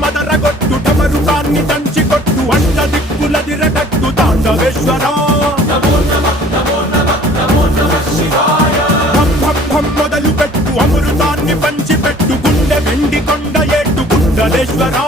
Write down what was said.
మదరగొట్టు టమరుకాన్ని దంచి కొట్టు అంట దిక్కులదిరగట్టు తాండవేశ్వరా మొదలు పెట్టు అమృతాన్ని పంచి పెట్టు గుండె వెండి కొండ ఏట్టు గుండలేశ్వరా